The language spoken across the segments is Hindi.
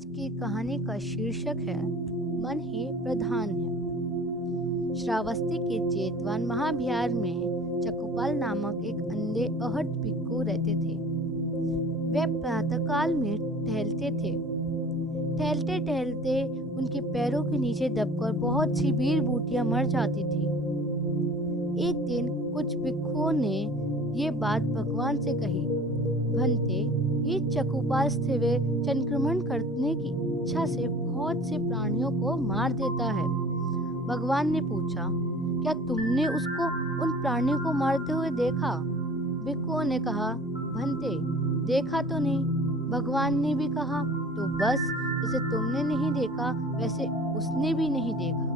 आज की कहानी का शीर्षक है मन ही प्रधान है। श्रावस्ती के जेतवन महाबिहार में चकुपाल नामक एक अंधे अहट भिक्षु रहते थे। वे प्रातःकाल में टहलते थे। टहलते टहलते उनके पैरों के नीचे दबकर बहुत सी बीड़ बूटियां मर जाती थी। एक दिन कुछ भिक्षुओं ने ये बात भगवान से कही। भंते, ये चकुपाल स्थिवे संक्रमण करने की इच्छा से बहुत से प्राणियों को मार देता है। भगवान ने पूछा, क्या तुमने उसको उन प्राणियों को मारते हुए देखा? भिक्षुओं ने कहा, भंते, देखा तो नहीं। भगवान ने भी कहा, तो बस जैसे तुमने नहीं देखा वैसे उसने भी नहीं देखा।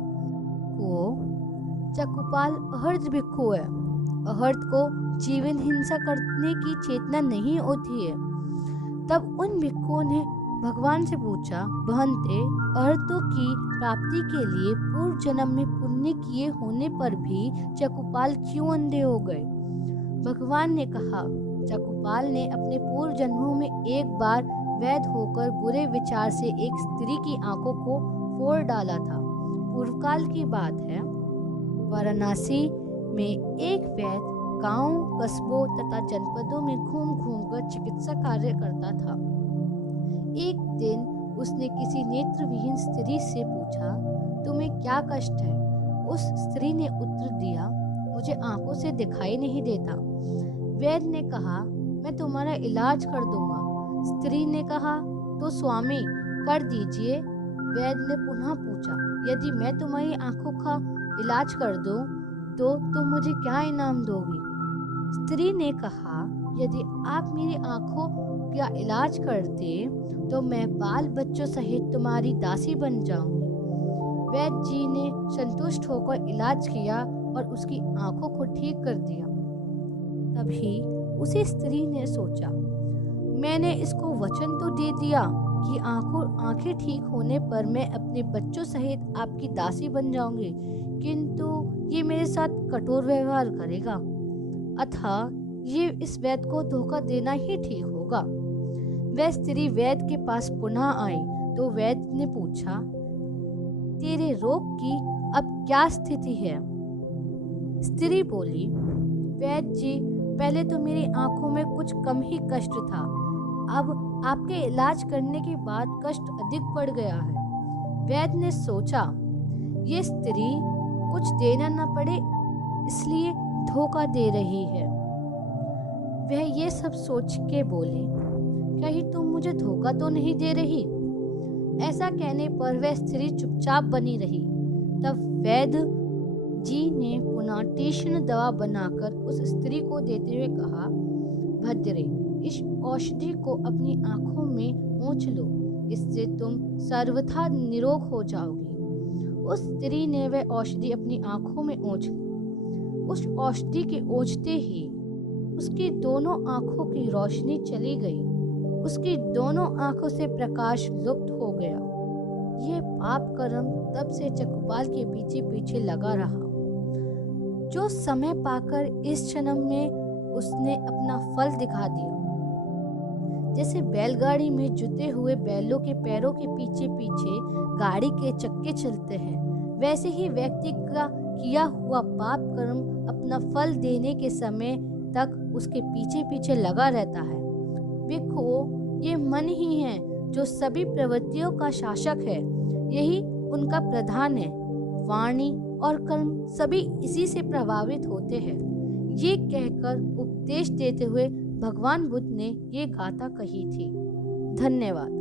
चकुपाल अहर्त भिक्षु है। अहर्त को जीवन हिंसा करने की चेतना नहीं होती है। तब उन भिक्षुओं ने भगवान से पूछा, भंते, अहर्तों की प्राप्ति के लिए पूर्व जन्म में पुण्य किए होने पर भी चकुपाल क्यों अंधे हो गए? भगवान ने कहा, चकुपाल ने अपने पूर्व जन्मों में एक बार वैध होकर बुरे विचार से एक स्त्री की आंखों को फोड़ डाला था। पूर्वकाल की बात है। वाराणसी में एक वैद्य गांव, कस्बों तथा जनपदों में घूम घूमकर चिकित्सा कार्य करता था। एक दिन उसने किसी नेत्रविहीन स्त्री से पूछा, तुम्हें क्या कष्ट है? उस स्त्री ने उत्तर दिया, मुझे आंखों से दिखाई नहीं देता। वैद्य ने कहा, मैं तुम्हारा इलाज कर दूंगा। स्त्री ने कहा, तो स्वामी कर दीजिए। वैद्य ने पुनः पूछा, यदि मैं तुम्हारी आंखों का इलाज कर दूं तो तुम मुझे क्या इनाम दोगी? स्त्री ने कहा, यदि आप मेरी आंखों का इलाज करते तो मैं बाल बच्चों सहित तुम्हारी दासी बन जाऊंगी। वैद्य जी ने संतुष्ट होकर इलाज किया और उसकी आंखों को ठीक कर दिया। तभी उसी स्त्री ने सोचा, मैंने इसको वचन तो दे दिया कि आंखें ठीक होने पर मैं अपने बच्चों सहित आपकी दासी बन जाऊंगी, किंतु ये मेरे साथ कठोर व्यवहार करेगा। अतः ये इस वैद्य को धोखा देना ही ठीक होगा। वह स्त्री वैद्य के पास पुनः आई तो वैद्य ने पूछा, तेरे रोग की अब क्या स्थिति है? स्त्री बोली, वैद्य जी, पहले तो मेरी आंखों में कुछ कम ही कष्ट था, अब आपके इलाज करने के बाद कष्ट अधिक बढ़ गया है। वैद्य ने सोचा, ये स्त्री कुछ देना न पड़े इसलिए धोखा दे रही है। वह ये सब सोच के बोले, कहीं तुम मुझे धोखा तो नहीं दे रही? ऐसा कहने पर वह स्त्री चुपचाप बनी रही। तब वैद्य जी ने पुनः तीक्ष्ण दवा बनाकर उस स्त्री को देते हुए कहा, भद्रे, इस औषधि को अपनी आंखों में ओंछ लो, इससे तुम सर्वथा निरोग हो जाओगी। उस स्त्री ने वह औषधि अपनी आंखों में ओंछ ली। उस औषधि के ओंछते ही उसकी दोनों आंखों की रोशनी चली गई। उसकी दोनों आंखों से प्रकाश लुप्त हो गया। यह पाप कर्म तब से चकुपाल के पीछे पीछे लगा रहा, जो समय पाकर इस जन्म में उसने अपना फल दिखा दिया। जैसे बैलगाड़ी में जुते हुए बैलों के पैरों के पीछे पीछे गाड़ी के चक्के चलते हैं, वैसे ही व्यक्ति का किया हुआ पाप कर्म अपना फल देने के समय तक उसके पीछे पीछे लगा रहता है। भिक्षुओं, ये मन ही है जो सभी प्रवृत्तियों का शासक है, यही उनका प्रधान है। वाणी और कर्म सभी इसी से प्रभावित होते हैं। ये कहकर उपदेश देते हुए भगवान बुद्ध ने ये गाथा कही थी। धन्यवाद।